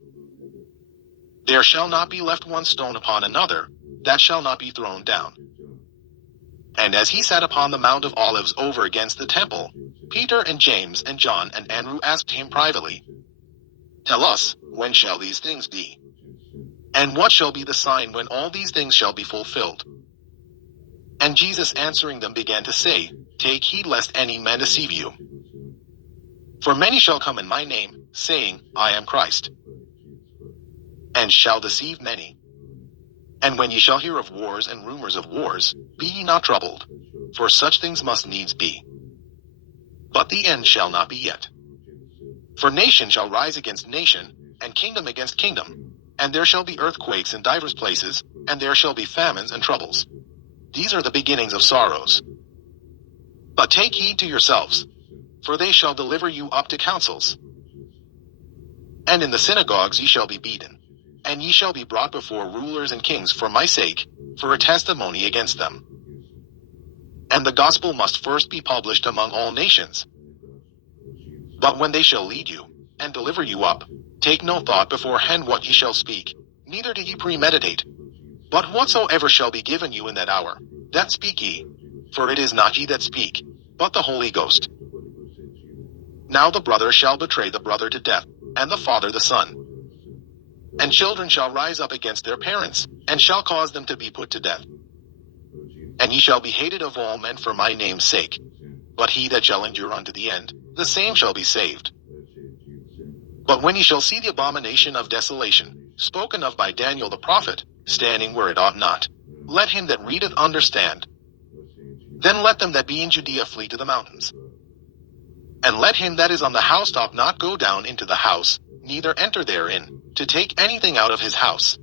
gates. There shall not be left one stone upon another, that shall not be thrown down. And as he sat upon the Mount of Olives over against the temple, Peter and James and John and Andrew asked him privately, Tell us, when shall these things be? And what shall be the sign when all these things shall be fulfilled? And Jesus answering them began to say, Take heed lest any man deceive you. For many shall come in my name, saying, I am Christ, and shall deceive many. And when ye shall hear of wars and rumors of wars, be ye not troubled, for such things must needs be. But the end shall not be yet. For nation shall rise against nation, and kingdom against kingdom, and there shall be earthquakes in divers places, and there shall be famines and troubles. These are the beginnings of sorrows. But take heed to yourselves, for they shall deliver you up to councils. And in the synagogues ye shall be beaten, and ye shall be brought before rulers and kings for my sake, for a testimony against them. And the gospel must first be published among all nations. But when they shall lead you, and deliver you up, take no thought beforehand what ye shall speak, neither do ye premeditate. But whatsoever shall be given you in that hour, that speak ye, for it is not ye that speak, but the Holy Ghost. Now the brother shall betray the brother to death, and the father the son. And children shall rise up against their parents, and shall cause them to be put to death. And ye shall be hated of all men for my name's sake. But he that shall endure unto the end, the same shall be saved. But when ye shall see the abomination of desolation, spoken of by Daniel the prophet, standing where it ought not, let him that readeth understand. Then let them that be in Judea flee to the mountains. And let him that is on the housetop not go down into the house, neither enter therein, to take anything out of his house.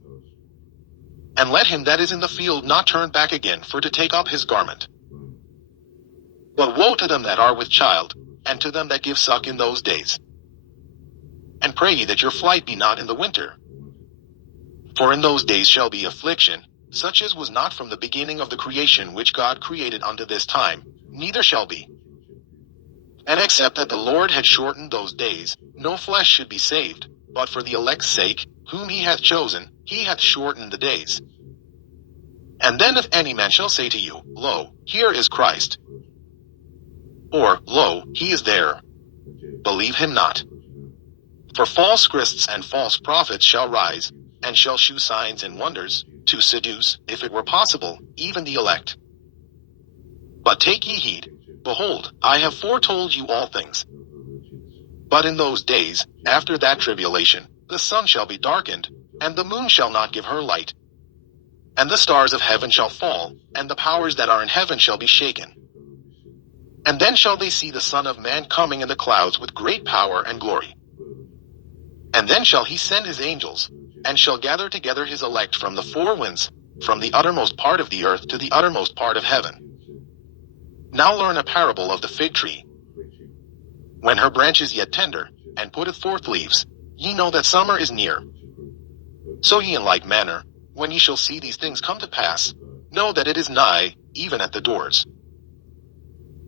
And let him that is in the field not turn back again for to take up his garment. But woe to them that are with child, and to them that give suck in those days. And pray ye that your flight be not in the winter. For in those days shall be affliction, such as was not from the beginning of the creation which God created unto this time, neither shall be. And except that the Lord had shortened those days, no flesh should be saved, but for the elect's sake, whom he hath chosen, he hath shortened the days. And then if any man shall say to you, Lo, here is Christ, or, Lo, he is there, believe him not. For false Christs and false prophets shall rise, and shall shew signs and wonders, to seduce, if it were possible, even the elect. But take ye heed, behold, I have foretold you all things. But in those days, after that tribulation, the sun shall be darkened, and the moon shall not give her light. And the stars of heaven shall fall, and the powers that are in heaven shall be shaken. And then shall they see the Son of Man coming in the clouds with great power and glory. And then shall he send his angels, and shall gather together his elect from the four winds, from the uttermost part of the earth to the uttermost part of heaven. Now learn a parable of the fig tree. When her branch is yet tender, and putteth forth leaves, ye know that summer is near. So ye in like manner, when ye shall see these things come to pass, know that it is nigh, even at the doors.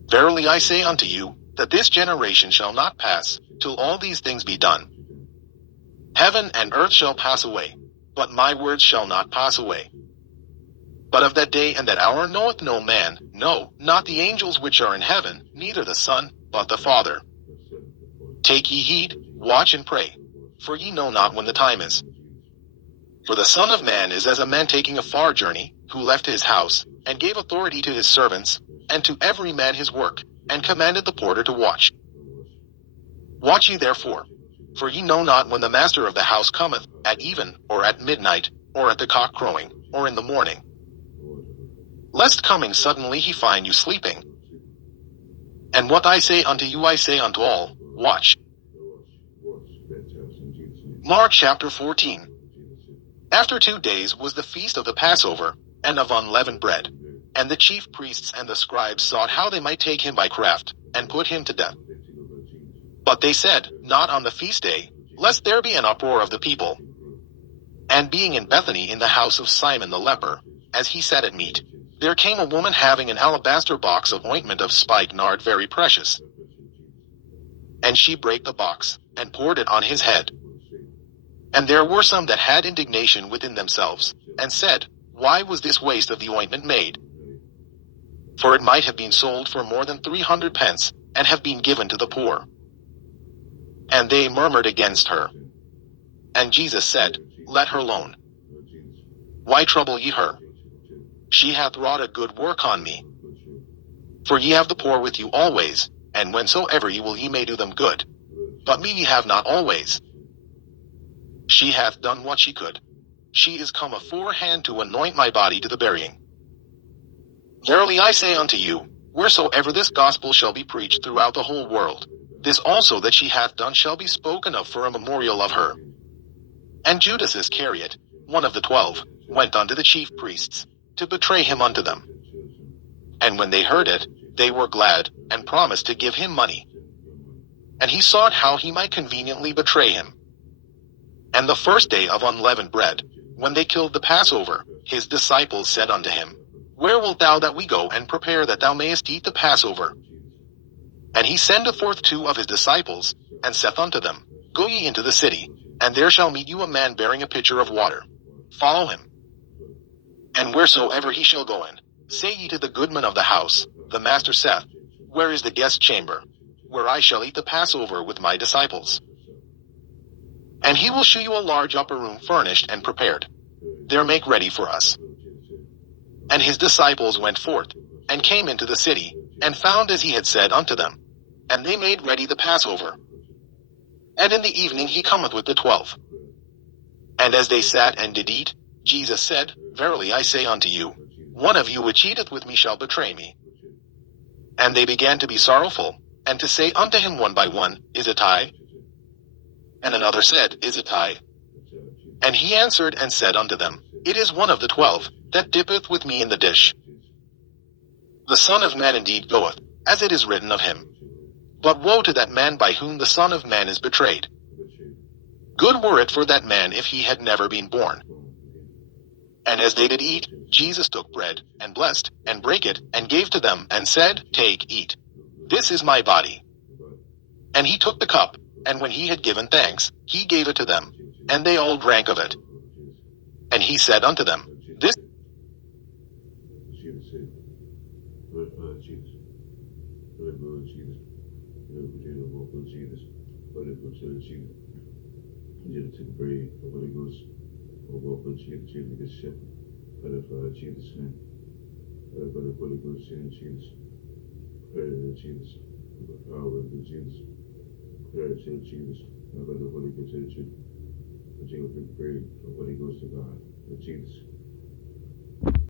Verily I say unto you, that this generation shall not pass, till all these things be done. Heaven and earth shall pass away, but my words shall not pass away. But of that day and that hour knoweth no man, no, not the angels which are in heaven, neither the Son, but the Father. Take ye heed, watch and pray, for ye know not when the time is. For the Son of Man is as a man taking a far journey, who left his house, and gave authority to his servants, and to every man his work, and commanded the porter to watch. Watch ye therefore, for ye know not when the master of the house cometh, at even, or at midnight, or at the cock crowing, or in the morning. Lest coming suddenly he find you sleeping. And what I say unto you I say unto all, watch. Mark chapter 14. After 2 days was the feast of the Passover, and of unleavened bread. And the chief priests and the scribes sought how they might take him by craft, and put him to death. But they said, Not on the feast day, lest there be an uproar of the people. And being in Bethany in the house of Simon the leper, as he sat at meat, there came a woman having an alabaster box of ointment of spikenard very precious. And she brake the box, and poured it on his head. And there were some that had indignation within themselves, and said, Why was this waste of the ointment made? For it might have been sold for more than 300 pence, and have been given to the poor. And they murmured against her. And Jesus said, Let her alone. Why trouble ye her? She hath wrought a good work on me. For ye have the poor with you always, and whensoever ye will ye may do them good. But me ye have not always. She hath done what she could. She is come aforehand to anoint my body to the burying. Verily I say unto you, wheresoever this gospel shall be preached throughout the whole world, this also that she hath done shall be spoken of for a memorial of her. And Judas Iscariot, one of the 12, went unto the chief priests, to betray him unto them. And when they heard it, they were glad, and promised to give him money. And he sought how he might conveniently betray him. And the first day of unleavened bread, when they killed the Passover, his disciples said unto him, Where wilt thou that we go and prepare that thou mayest eat the Passover? And he sendeth forth 2 of his disciples, and saith unto them, Go ye into the city, and there shall meet you a man bearing a pitcher of water. Follow him. And wheresoever he shall go in, say ye to the goodman of the house, The master saith, Where is the guest chamber, where I shall eat the Passover with my disciples? And he will shew you a large upper room furnished and prepared. There make ready for us. And his disciples went forth, and came into the city, and found as he had said unto them. And they made ready the Passover. And in the evening he cometh with the 12. And as they sat and did eat, Jesus said, Verily I say unto you, one of you which eateth with me shall betray me. And they began to be sorrowful, and to say unto him one by one, Is it I? And another said, Is it I? And he answered and said unto them, It is one of the 12, that dippeth with me in the dish. The Son of Man indeed goeth, as it is written of him. But woe to that man by whom the Son of Man is betrayed. Good were it for that man if he had never been born. And as they did eat, Jesus took bread, and blessed, and brake it, and gave to them, and said, Take, eat. This is my body. And he took the cup, and when he had given thanks, he gave it to them, and they all drank of it. And he said unto them, This Jesus.